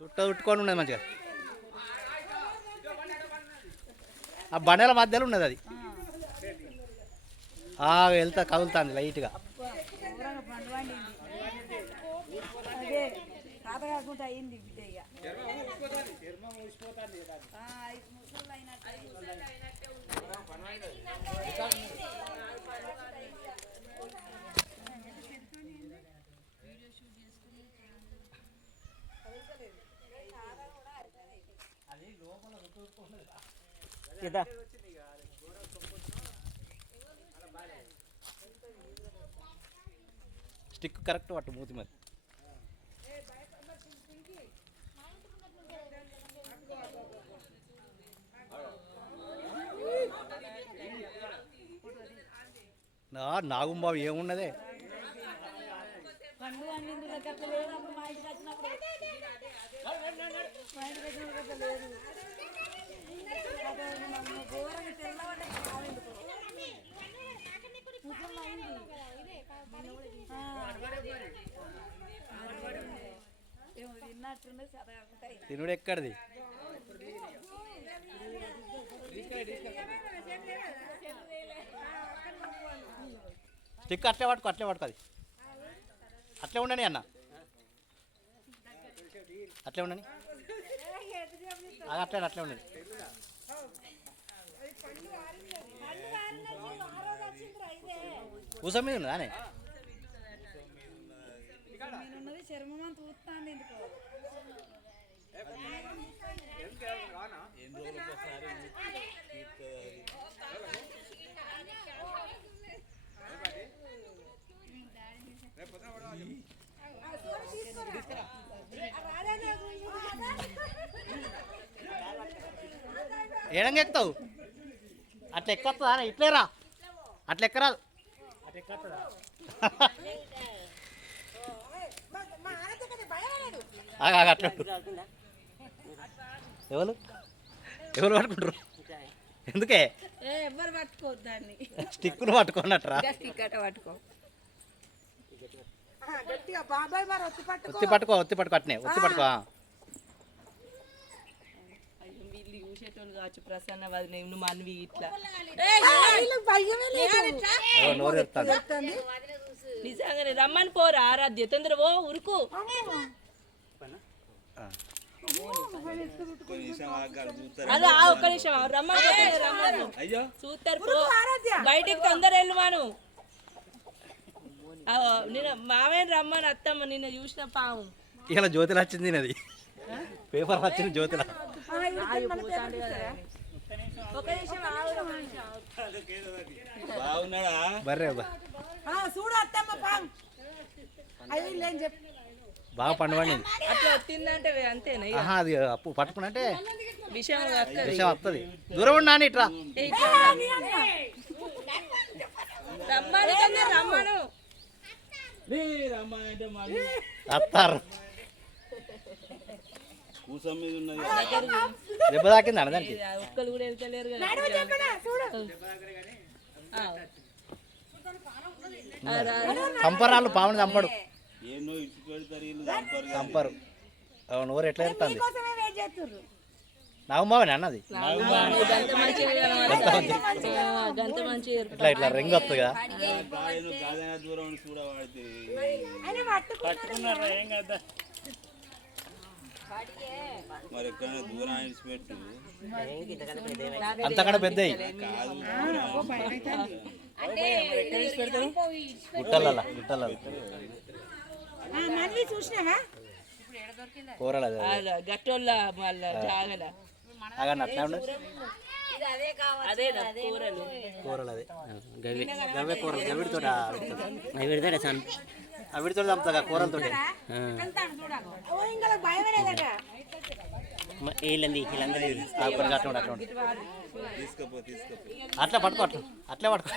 చుట్ట చుట్టుకొని ఉన్నది మంచిగా. ఆ బండల మధ్యలో ఉన్నది అది. ఆ, వెళ్తా కదులుతుంది లైట్గా. ఘోరంగా స్టిక్ కరెక్ట్ పట్టు మూతి మరి. నా నాగుంబాబు ఏమున్నదే? పండు లేదు అప్పుడు మా ఇంటికి వచ్చినప్పుడు మా ఇంటికి వచ్చినప్పుడు లేదు ఘోరంగా తినుడు ఎక్కడిది? స్టిక్ అట్లే పట్టుకో అట్లే పట్టుకో అది. అట్లే ఉండని అన్న. అట్లే ఉండని అట్లే అట్లే ఉండని కూసం మీద ఉన్నదానే నేనున్నది చర్మం ఏడంగా ఎక్కుతావు అట్లా ఎక్కస్తుందా ఇట్లేరా అట్లా ఎక్కరాదు. అట్లా ఉండు. ఎవరు? ఎవరు పట్టుకుంటారు? ఎందుకే? ఏ ఎవ్వరు పట్టుకోవద్దు దాన్ని. స్టిక్కును పట్టుకున్నట్రా టికెట్ పట్టుకో. గట్టిగా బాబాయ్ మరి వచ్చి పట్టు ఒత్తి పట్టుకో ఒత్తి పట్టుకో అట్నే ఒత్తి పట్టుకో ఆ. అయ్యో వీళ్ళు చూసేటోళ్ళు కావచ్చు ప్రసన్న వదిన నువ్వు మనవి ఇట్లా. నిజంగానే రమ్మని పోరా ఆరాధ్య తొందర ఓ ఉరుకు. అదే ఆ ఒక్క నిమిషం రమ్మని చూస్తారు బయటికి తొందర వెళ్ళు మాను ఆ, నిన్న మామయ్య రమ్మని అత్తమ్మ నిన్న చూసిన పాము. ఇలా జ్యోతిలో వచ్చింది అది పేపర్ వచ్చింది జ్యోతిలో ఆగు. బర్రే చూడు అత్తమ్మ పాం అయ్యి లేని చెప్పు. బాగా పండు పండింది అట్లా వచ్చిందంటే అంతేనా ఇక? ఆహా అది అప్పు పట్టుకున్నట్టే విషయం వస్తుంది. విషయం వస్తుంది. దూరం ఉండి నాని ఇట్రా. రమ్మని. ఉన్నది. దెబ్బ తాకింది అన్నదానికి ఒక్కరు కూడా వెళ్తలేరు. చంపరాళ్ళు పావుని చంపడు. చంపరు నోరు ఎట్లా ఎడుతుంది నాగుంబాబని అన్నది. ఇట్లా ఇట్లా రింగ్ వస్తుంది కదా అంతకన్నా కూరలు అది. అలా గట్టోళ్ళ మళ్ళా జాగల. అగన్న అట్లా ఉండదు అదే కూరలు. కూరలు. అది గవి గవే కూరలు గవిడితో అవిడితో చంపుతా కూరలతో ఓ ఇంకా భయమే లేదట వీళ్ళంది వీళ్ళందరూ అట్లా ఉండు అట్లా ఉండు. అట్లా పట్టుకో అట్లా. అట్లే పట్టుకో.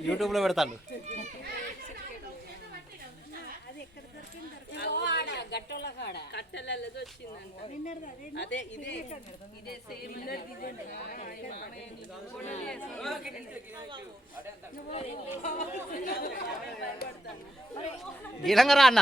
యూట్యూబ్లో పెడతాను కట్టెలలో వచ్చిందంట. అదే ఇదే ఇదే సేమ్ ఇలాగరా అన్న.